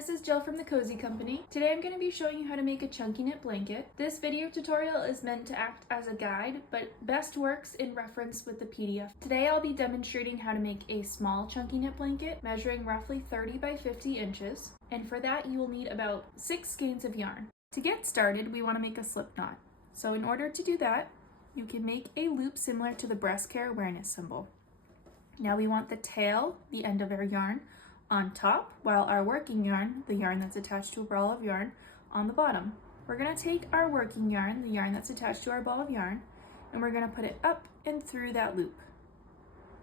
this is Jill from the Cozy Company. Today I'm going to be showing you how to make a chunky knit blanket. This video tutorial is meant to act as a guide, but best works in reference with the PDF. Today I'll be demonstrating how to make a small chunky knit blanket measuring roughly 30 by 50 inches. And for that you will need about 6 skeins of yarn. To get started, we want to make a slip knot. So in order to do that, you can make a loop similar to the breast care awareness symbol. Now we want the tail, the end of our yarn, on top, while our working yarn, the yarn that's attached to a ball of yarn, on the bottom. We're going to take our working yarn, the yarn that's attached to our ball of yarn, and we're going to put it up and through that loop.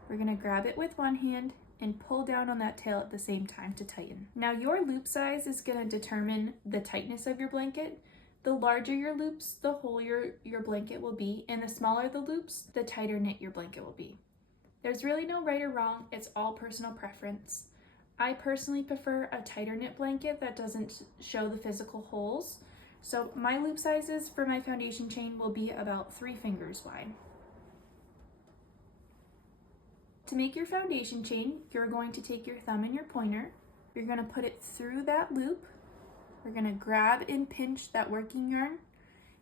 We're going to grab it with one hand and pull down on that tail at the same time to tighten. Now your loop size is going to determine the tightness of your blanket. The larger your loops, the wholier your blanket will be, and the smaller the loops, the tighter knit your blanket will be. There's really no right or wrong, it's all personal preference. I personally prefer a tighter knit blanket that doesn't show the physical holes. So my loop sizes for my foundation chain will be about 3 fingers wide. To make your foundation chain, you're going to take your thumb and your pointer. You're going to put it through that loop. We're going to grab and pinch that working yarn,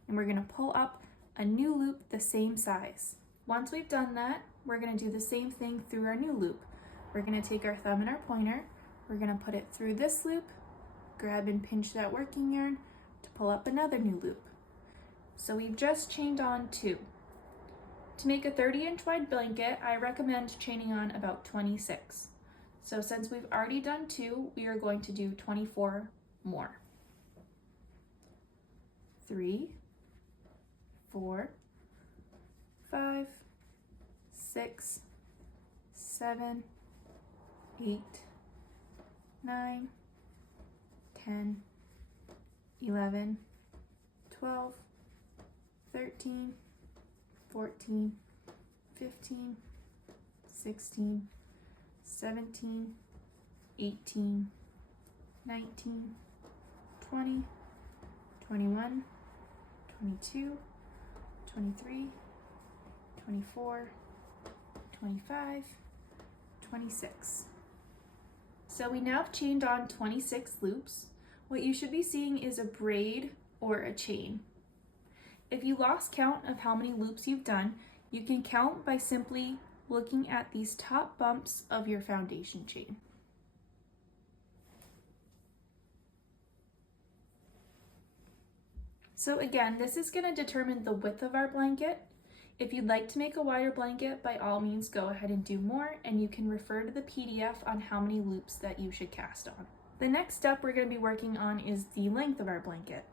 and we're going to pull up a new loop the same size. Once we've done that, we're going to do the same thing through our new loop. We're going to take our thumb and our pointer, we're going to put it through this loop, grab and pinch that working yarn to pull up another new loop. So we've just chained on 2. To make a 30-inch wide blanket, I recommend chaining on about 26. So since we've already done 2, we are going to do 24 more. 3, 4, 5, 6, 7, 8, 9, 10, 11, 12, 13, 14, 15, 16, 17, 18, 19, 20, 21, 22, 23, 24, 25, 26. So we now have chained on 26 loops. What you should be seeing is a braid or a chain. If you lost count of how many loops you've done, you can count by simply looking at these top bumps of your foundation chain. So again, this is going to determine the width of our blanket. If you'd like to make a wider blanket, by all means go ahead and do more, and you can refer to the PDF on how many loops that you should cast on. The next step we're going to be working on is the length of our blanket.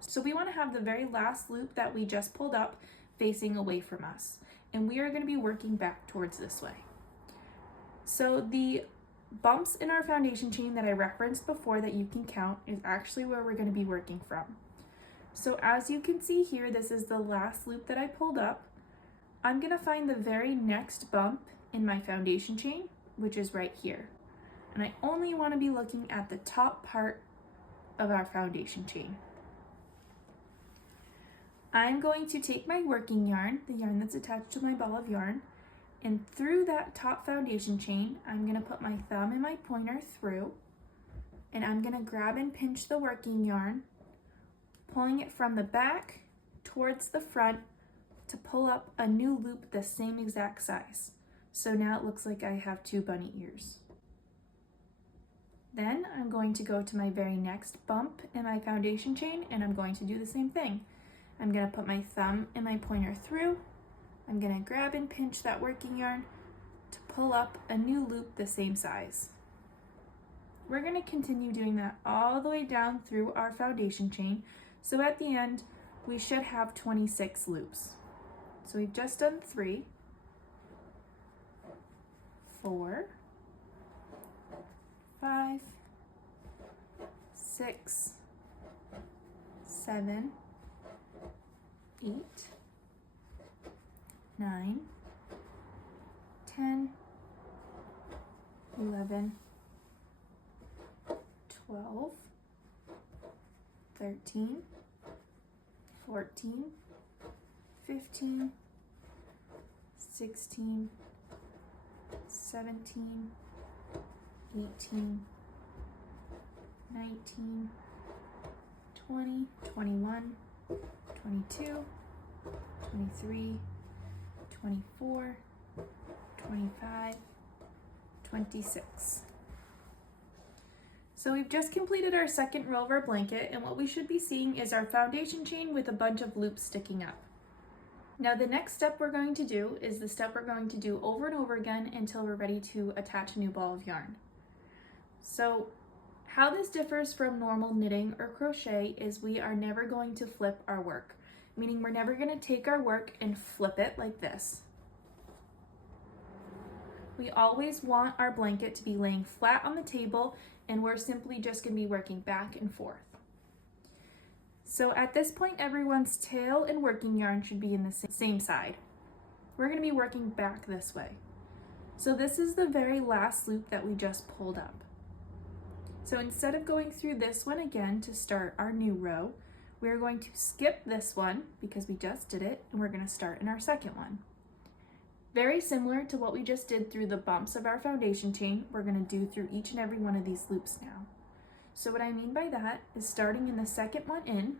So we want to have the very last loop that we just pulled up facing away from us, and we are going to be working back towards this way. So the bumps in our foundation chain that I referenced before that you can count is actually where we're going to be working from. So as you can see here, this is the last loop that I pulled up. I'm going to find the very next bump in my foundation chain, which is right here. And I only want to be looking at the top part of our foundation chain. I'm going to take my working yarn, the yarn that's attached to my ball of yarn, and through that top foundation chain, I'm going to put my thumb and my pointer through, and I'm going to grab and pinch the working yarn, pulling it from the back towards the front to pull up a new loop the same exact size. So now it looks like I have 2 bunny ears. Then I'm going to go to my very next bump in my foundation chain, and I'm going to do the same thing. I'm going to put my thumb and my pointer through. I'm going to grab and pinch that working yarn to pull up a new loop the same size. We're going to continue doing that all the way down through our foundation chain. So at the end, we should have 26 loops. So we've just done 3, 4, 5, 6, 7, 8, 9, 10, 11, 12, 13, 14, 15, 16, 17, 18, 19, 20, 21, 22, 23, 24, 25, 26. So we've just completed our second row of our blanket, and what we should be seeing is our foundation chain with a bunch of loops sticking up. Now the next step we're going to do is the step we're going to do over and over again until we're ready to attach a new ball of yarn. So how this differs from normal knitting or crochet is we are never going to flip our work, meaning we're never going to take our work and flip it like this. We always want our blanket to be laying flat on the table, and we're simply just going to be working back and forth. So at this point, everyone's tail and working yarn should be in the same side. We're going to be working back this way. So this is the very last loop that we just pulled up. So instead of going through this one again to start our new row, we're going to skip this one because we just did it, and we're going to start in our second one. Very similar to what we just did through the bumps of our foundation chain, we're going to do through each and every one of these loops now. So what I mean by that is starting in the second one in,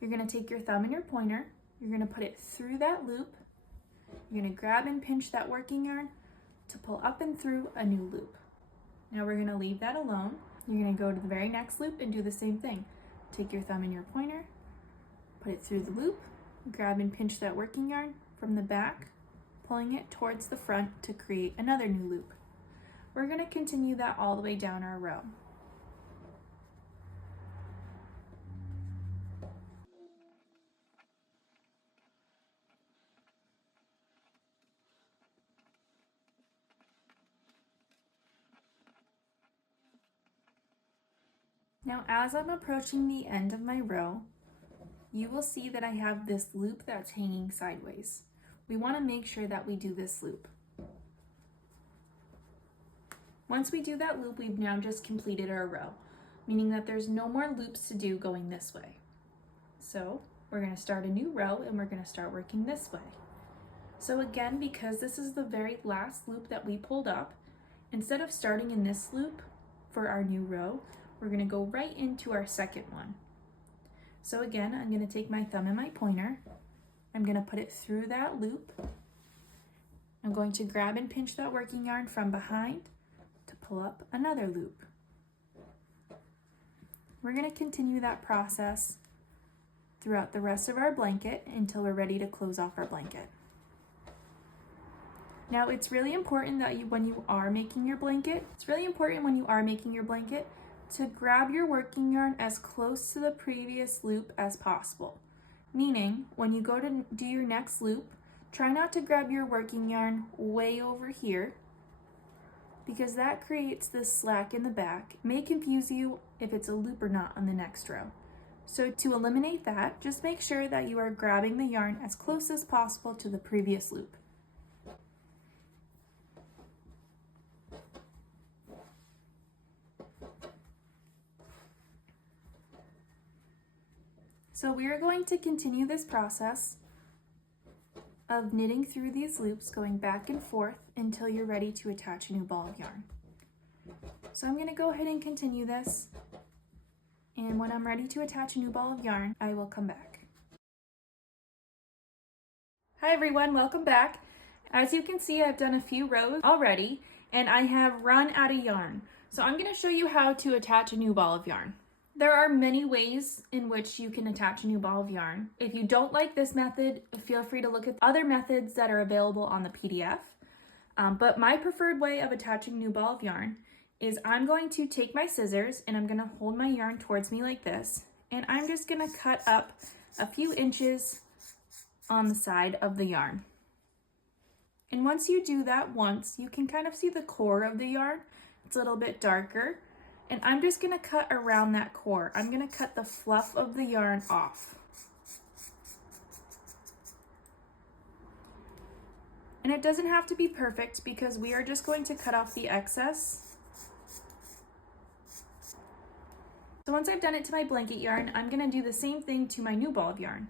you're going to take your thumb and your pointer, you're going to put it through that loop, you're going to grab and pinch that working yarn to pull up and through a new loop. Now we're going to leave that alone. You're going to go to the very next loop and do the same thing. Take your thumb and your pointer, put it through the loop, grab and pinch that working yarn from the back, pulling it towards the front to create another new loop. We're going to continue that all the way down our row. Now as I'm approaching the end of my row, you will see that I have this loop that's hanging sideways. We want to make sure that we do this loop. Once we do that loop, we've now just completed our row, meaning that there's no more loops to do going this way. So we're going to start a new row and we're going to start working this way. So again, because this is the very last loop that we pulled up, instead of starting in this loop for our new row, we're going to go right into our second one. So again, I'm going to take my thumb and my pointer. I'm going to put it through that loop. I'm going to grab and pinch that working yarn from behind to pull up another loop. We're going to continue that process throughout the rest of our blanket until we're ready to close off our blanket. Now it's really important that when you are making your blanket, to grab your working yarn as close to the previous loop as possible. Meaning, when you go to do your next loop, try not to grab your working yarn way over here, because that creates this slack in the back. It may confuse you if it's a loop or not on the next row. So to eliminate that, just make sure that you are grabbing the yarn as close as possible to the previous loop. So we are going to continue this process of knitting through these loops, going back and forth until you're ready to attach a new ball of yarn. So I'm going to go ahead and continue this, and when I'm ready to attach a new ball of yarn, I will come back. Hi everyone, welcome back. As you can see, I've done a few rows already, and I have run out of yarn. So I'm going to show you how to attach a new ball of yarn. There are many ways in which you can attach a new ball of yarn. If you don't like this method, feel free to look at other methods that are available on the PDF. But my preferred way of attaching a new ball of yarn is I'm going to take my scissors and I'm going to hold my yarn towards me like this, and I'm just going to cut up a few inches on the side of the yarn. And once you do that once, you can kind of see the core of the yarn. It's a little bit darker. And I'm just going to cut around that core. I'm going to cut the fluff of the yarn off. And it doesn't have to be perfect because we are just going to cut off the excess. So once I've done it to my blanket yarn, I'm going to do the same thing to my new ball of yarn.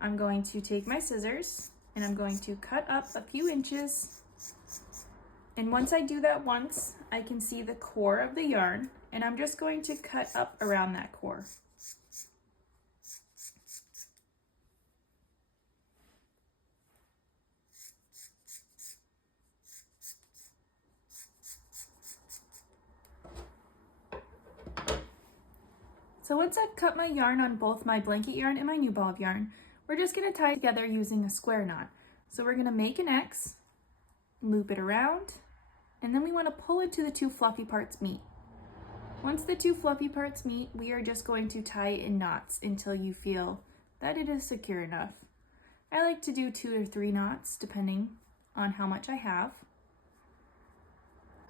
I'm going to take my scissors and I'm going to cut up a few inches. And once I do that once, I can see the core of the yarn. and I'm just going to cut up around that core. So once I've cut my yarn on both my blanket yarn and my new ball of yarn, we're just going to tie it together using a square knot. So we're going to make an X, loop it around, and then we want to pull it to the two fluffy parts meet. Once the two fluffy parts meet, we are just going to tie it in knots until you feel that it is secure enough. I like to do 2 or 3 knots depending on how much I have.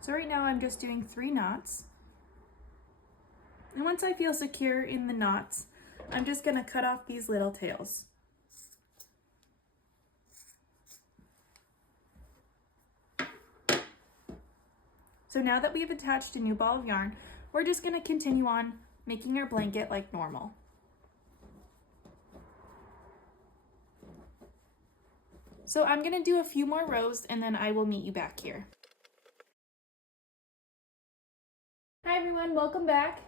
So right now I'm just doing 3 knots. And once I feel secure in the knots, I'm just going to cut off these little tails. So now that we've attached a new ball of yarn, we're just going to continue on making our blanket like normal. So I'm going to do a few more rows and then I will meet you back here. Hi everyone, welcome back.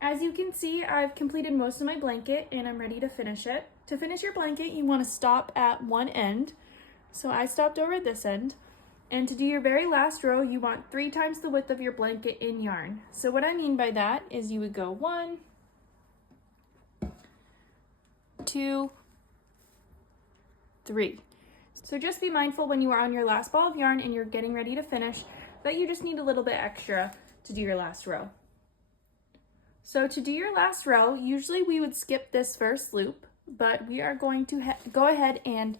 As you can see, I've completed most of my blanket and I'm ready to finish it. To finish your blanket, you want to stop at one end. So I stopped over at this end. And to do your very last row, you want 3 times the width of your blanket in yarn. So what I mean by that is you would go 1, 2, 3. So just be mindful when you are on your last ball of yarn and you're getting ready to finish that you just need a little bit extra to do your last row. So to do your last row, usually we would skip this first loop, but we are going to go ahead and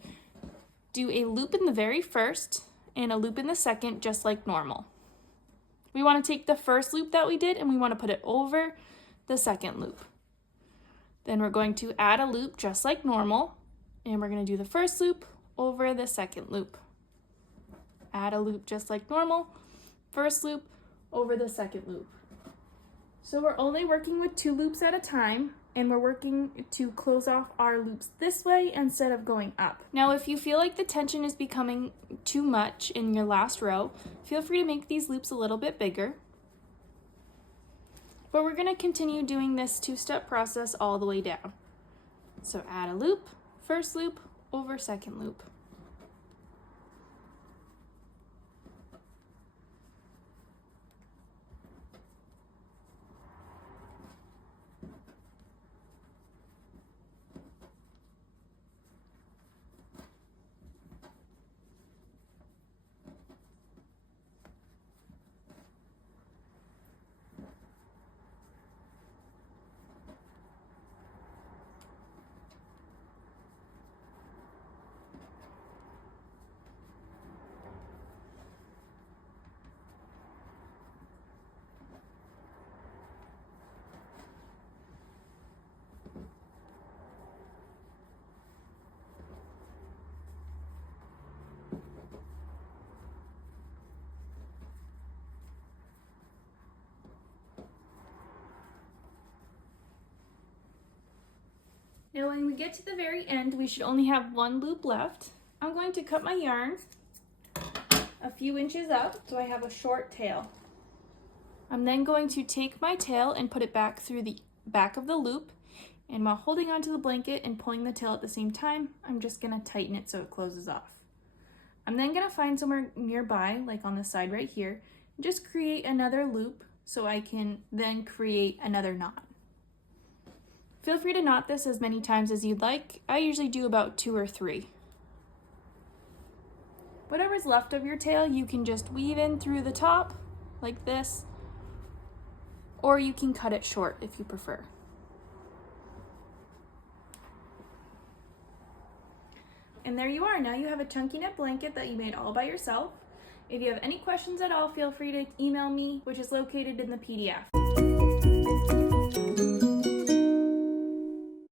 do a loop in the very first and a loop in the second, just like normal. We want to take the first loop that we did and we want to put it over the second loop. Then we're going to add a loop just like normal, and we're going to do the first loop over the second loop. Add a loop just like normal, first loop over the second loop. So we're only working with 2 loops at a time, and we're working to close off our loops this way instead of going up. Now, if you feel like the tension is becoming too much in your last row, feel free to make these loops a little bit bigger. But we're going to continue doing this 2-step process all the way down. So add a loop, first loop, over second loop. Now when we get to the very end, we should only have 1 loop left. I'm going to cut my yarn a few inches up so I have a short tail. I'm then going to take my tail and put it back through the back of the loop, and while holding onto the blanket and pulling the tail at the same time, I'm just going to tighten it so it closes off. I'm then going to find somewhere nearby, like on the side right here, and just create another loop so I can then create another knot. Feel free to knot this as many times as you'd like. I usually do about 2 or 3. Whatever's left of your tail, you can just weave in through the top, like this, or you can cut it short if you prefer. And there you are. Now you have a chunky knit blanket that you made all by yourself. If you have any questions at all, feel free to email me, which is located in the PDF.